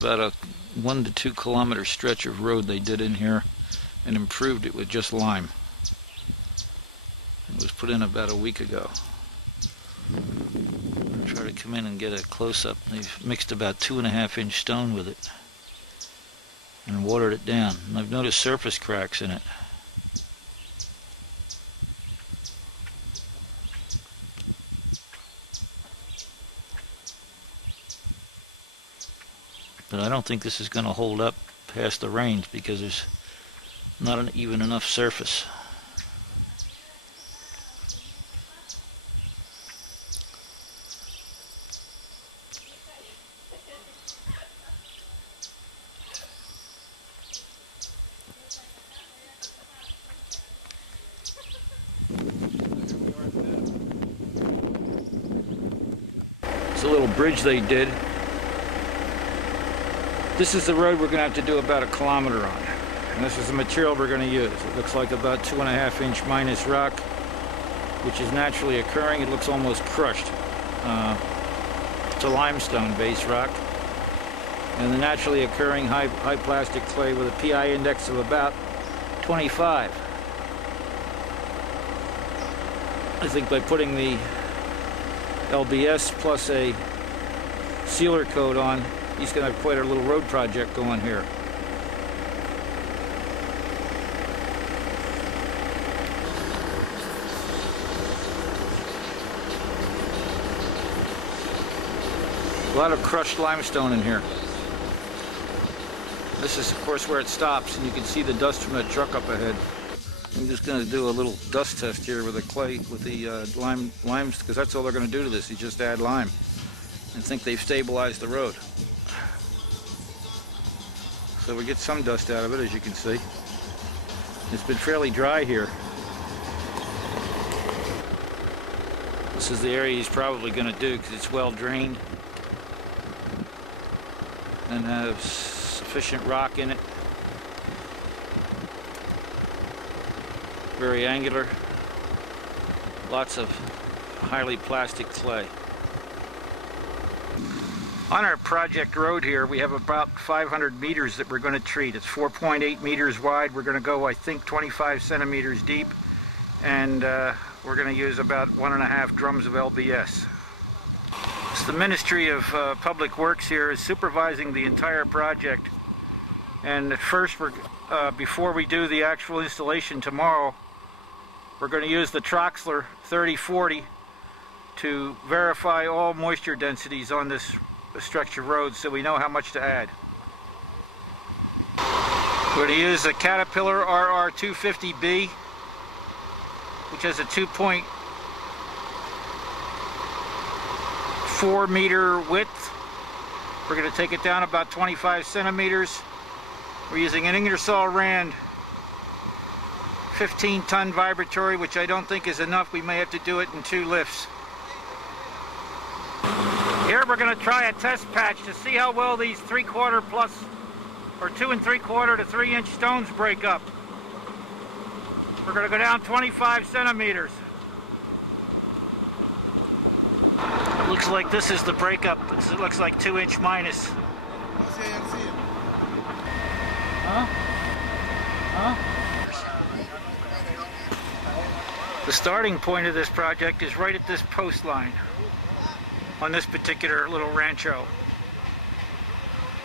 About a 1 to 2 kilometer stretch of road they did in here and improved it with just lime. It was put in about a week ago. I'll try to come in and get a close-up. They've mixed about 2.5-inch stone with it and watered it down. And I've noticed surface cracks in it. But I don't think this is going to hold up past the rains because there's not even enough surface. It's a little bridge they did. This is the road we're going to have to do about 1 kilometer on. And this is the material we're going to use. It looks like about 2.5-inch minus rock, which is naturally occurring. It looks almost crushed. It's a limestone based rock. And the naturally occurring high plastic clay with a PI index of about 25. I think by putting the LBS plus a sealer coat on, he's going to have quite a little road project going here. A lot of crushed limestone in here. This is, of course, where it stops, and you can see the dust from that truck up ahead. I'm just going to do a little dust test here with the clay, with the limes, because that's all they're going to do to this. You just add lime. I think they've stabilized the road. So we get some dust out of it, as you can see. It's been fairly dry here. This is the area he's probably going to do because it's well drained and has sufficient rock in it. Very angular. Lots of highly plastic clay. On our project road here, we have about 500 meters that we're going to treat. It's 4.8 meters wide. We're going to go, I think, 25 centimeters deep. And we're going to use about 1.5 drums of LBS. So the Ministry of Public Works here is supervising the entire project. And at first, before we do the actual installation tomorrow, we're going to use the Troxler 3040 to verify all moisture densities on this stretch of road so we know how much to add. We're going to use a Caterpillar RR250B, which has a 2.4 meter width. We're going to take it down about 25 centimeters. We're using an Ingersoll Rand 15-ton vibratory, which I don't think is enough. We may have to do it in 2 lifts. Here we're going to try a test patch to see how well these 3/4 plus or 2 3/4 to 3-inch stones break up. We're going to go down 25 centimeters. Looks like this is the breakup. It looks like 2-inch minus. The starting point of this project is right at this post line on this particular little rancho.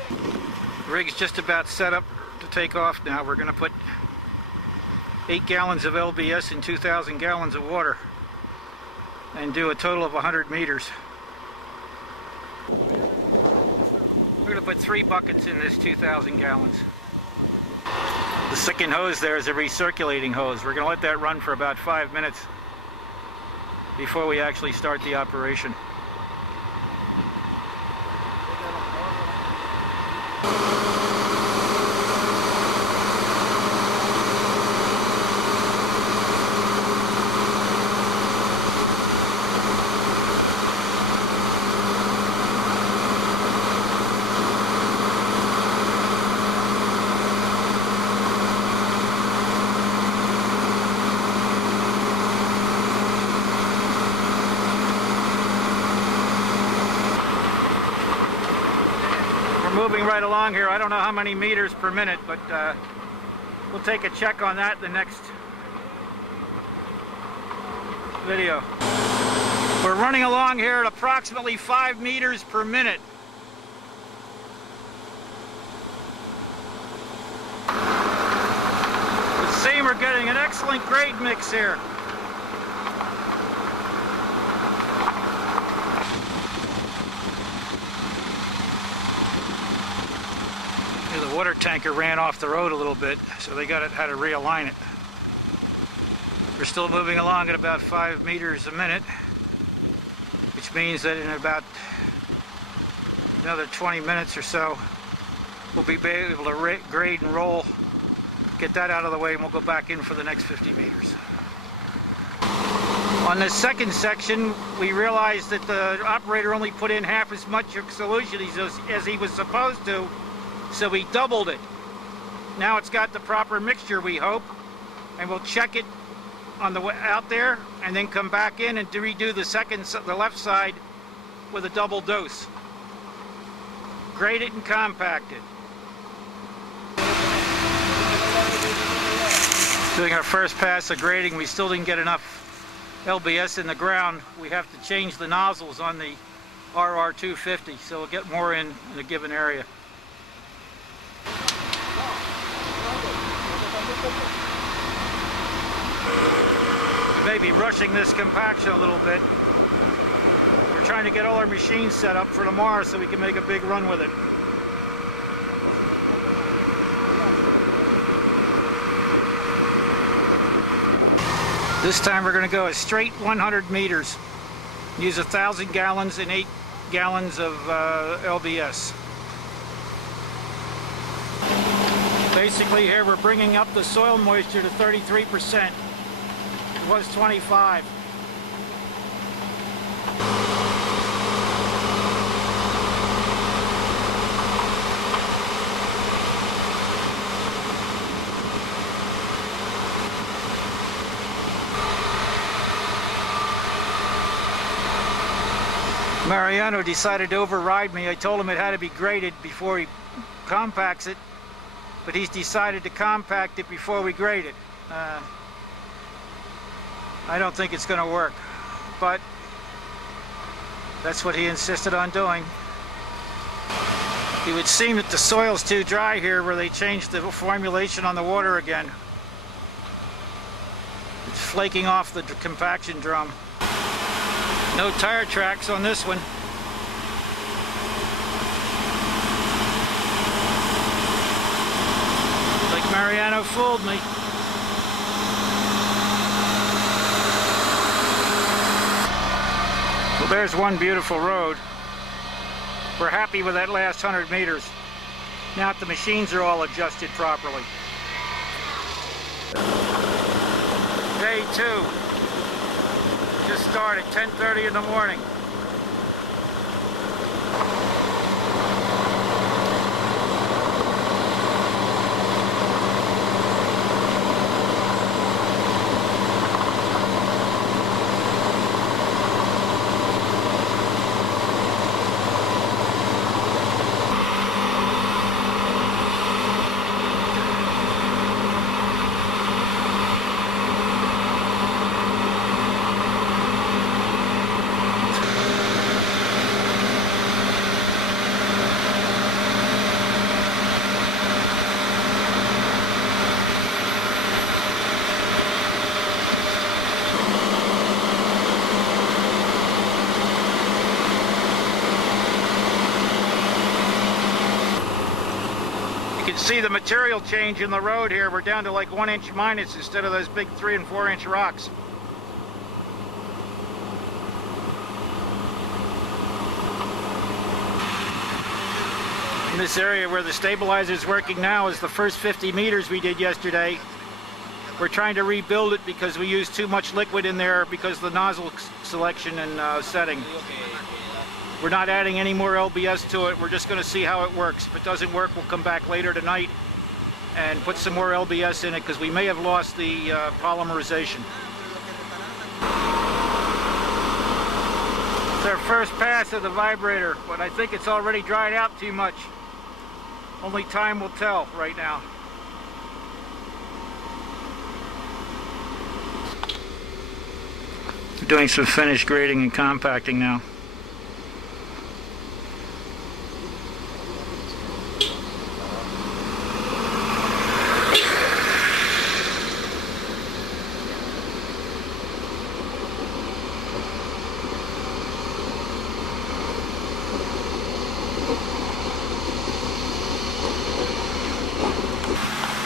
The rig's just about set up to take off now. We're going to put 8 gallons of LBS in 2,000 gallons of water and do a total of 100 meters. We're going to put 3 buckets in this 2,000 gallons. The second hose there is a recirculating hose. We're going to let that run for about 5 minutes before we actually start the operation. moving right along here. I don't know how many meters per minute, but we'll take a check on that in the next video. We're running along here at approximately 5 meters per minute. It seems we're getting an excellent grade mix here. The water tanker ran off the road a little bit, so they had to realign it. We're still moving along at about 5 meters a minute, which means that in about another 20 minutes or so, we'll be able to grade and roll, get that out of the way, and we'll go back in for the next 50 meters. On the second section, we realized that the operator only put in half as much solution as he was supposed to, so we doubled it. Now it's got the proper mixture, we hope, and we'll check it on the way out there and then come back in and redo the left side with a double dose. Grade it and compact it. Doing our first pass of grading, we still didn't get enough LBS in the ground. We have to change the nozzles on the RR250, so we'll get more in a given area. Maybe rushing this compaction a little bit. We're trying to get all our machines set up for tomorrow so we can make a big run with it. This time we're going to go a straight 100 meters. Use 1,000 gallons and 8 gallons of LBS. Basically here we're bringing up the soil moisture to 33%. It was 25. Mariano decided to override me. I told him it had to be graded before he compacts it, but he's decided to compact it before we grade it. I don't think it's going to work, but that's what he insisted on doing. It would seem that the soil's too dry here where they changed the formulation on the water again. It's flaking off the compaction drum. No tire tracks on this one. Like Mariano fooled me. Well, there's one beautiful road. We're happy with that last 100 meters. Now that the machines are all adjusted properly. Day 2. Just started, 10:30 in the morning. You can see the material change in the road here. We're down to like 1 inch minus instead of those big 3 and 4 inch rocks. In this area where the stabilizer is working now is the first 50 meters we did yesterday. We're trying to rebuild it because we used too much liquid in there because of the nozzle selection and setting. We're not adding any more LBS to it. We're just going to see how it works. If it doesn't work, we'll come back later tonight and put some more LBS in it because we may have lost the polymerization. It's our first pass of the vibrator, but I think it's already dried out too much. Only time will tell right now. We're doing some finish grading and compacting now.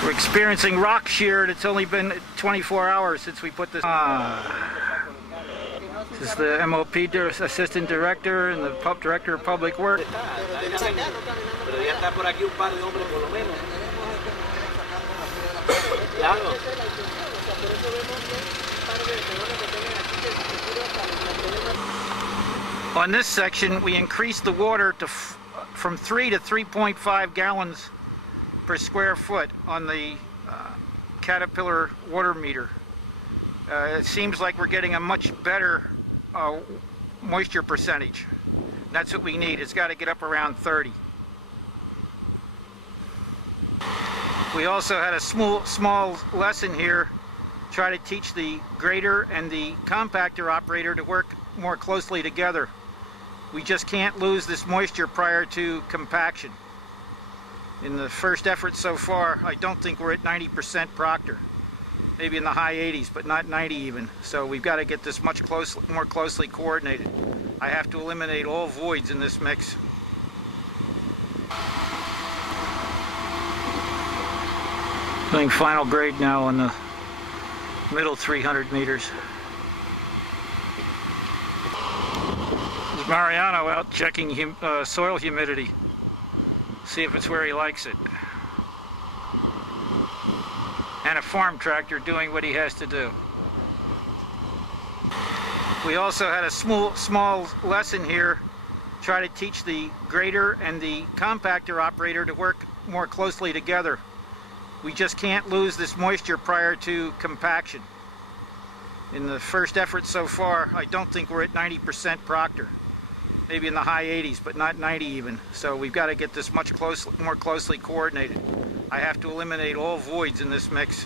We're experiencing rock shear, and it's only been 24 hours since we put this. This is the MOP Assistant Director and the Director of Public Works. On this section, we increased the water from 3 to 3.5 gallons per square foot on the Caterpillar water meter. It seems like we're getting a much better moisture percentage. That's what we need. It's got to get up around 30. We also had a small lesson here, try to teach the grader and the compactor operator to work more closely together. We just can't lose this moisture prior to compaction. In the first effort so far, I don't think we're at 90% proctor. Maybe in the high 80s, but not 90 even. So we've got to get this much more closely coordinated. I have to eliminate all voids in this mix. Doing final grade now on the middle 300 meters. There's Mariano out checking soil humidity. See if it's where he likes it. And a farm tractor doing what he has to do. We also had a small lesson here, try to teach the grader and the compactor operator to work more closely together. We just can't lose this moisture prior to compaction. In the first effort so far, I don't think we're at 90% proctor. Maybe in the high 80s, but not 90 even. So we've got to get this much more closely coordinated. I have to eliminate all voids in this mix.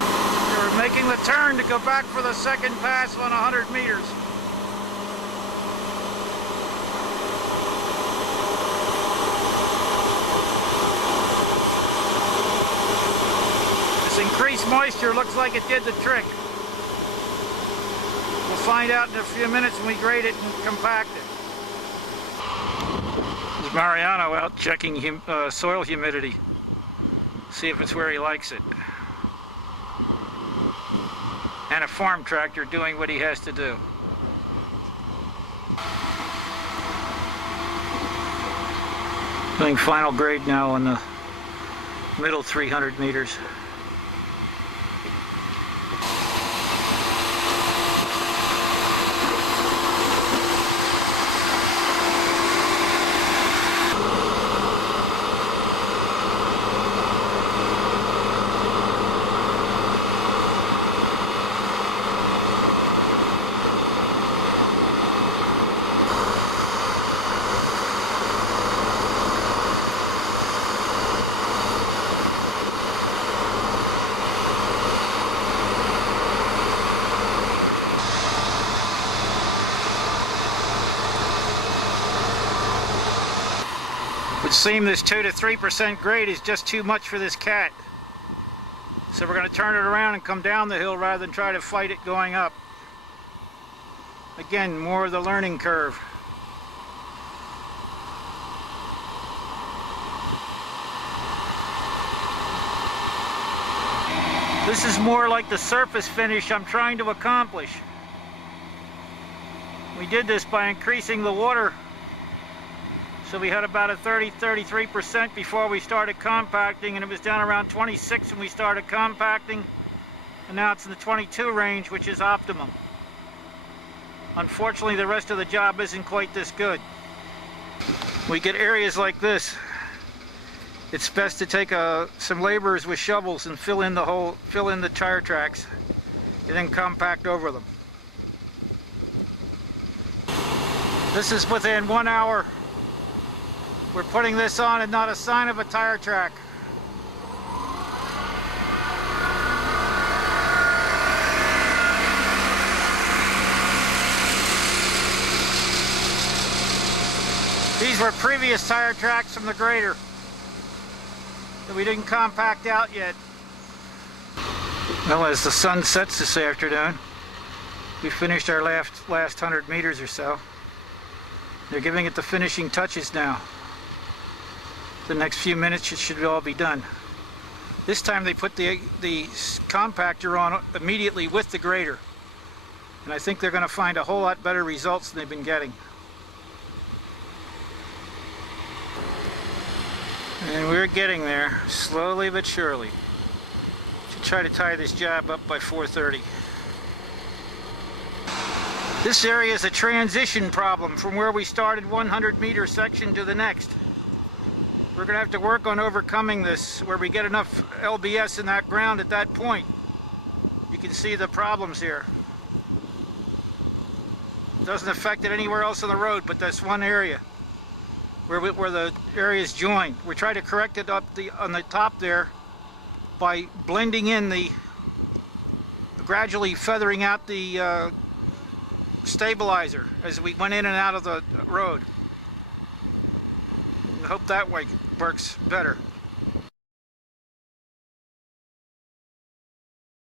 We're making the turn to go back for the second pass on 100 meters. This increased moisture looks like it did the trick. We'll find out in a few minutes when we grade it and compact it. There's Mariano out checking soil humidity. See if it's where he likes it. And a farm tractor doing what he has to do. Doing final grade now on the middle 300 meters. It would seem this 2 to 3% grade is just too much for this cat. So we're going to turn it around and come down the hill rather than try to fight it going up. Again, more of the learning curve. This is more like the surface finish I'm trying to accomplish. We did this by increasing the water. So we had about a 33% before we started compacting, and it was down around 26 when we started compacting, and now it's in the 22 range, which is optimum. Unfortunately, the rest of the job isn't quite this good. We get areas like this. It's best to take some laborers with shovels and fill in the tire tracks, and then compact over them. This is within 1 hour We're putting this on and not a sign of a tire track. These were previous tire tracks from the grader that we didn't compact out yet. Well, as the sun sets this afternoon, we finished our last 100 meters or so. They're giving it the finishing touches now. The next few minutes it should all be done. This time they put the compactor on immediately with the grader. And I think they're going to find a whole lot better results than they've been getting. And we're getting there, slowly but surely. Should try to tie this job up by 4:30. This area is a transition problem from where we started 100-meter section to the next. We're going to have to work on overcoming this, where we get enough LBS in that ground at that point. You can see the problems here. It doesn't affect it anywhere else on the road, but that's one area where the areas join. We're trying to correct it up on the top there by blending in gradually feathering out the stabilizer as we went in and out of the road. I hope that way works better.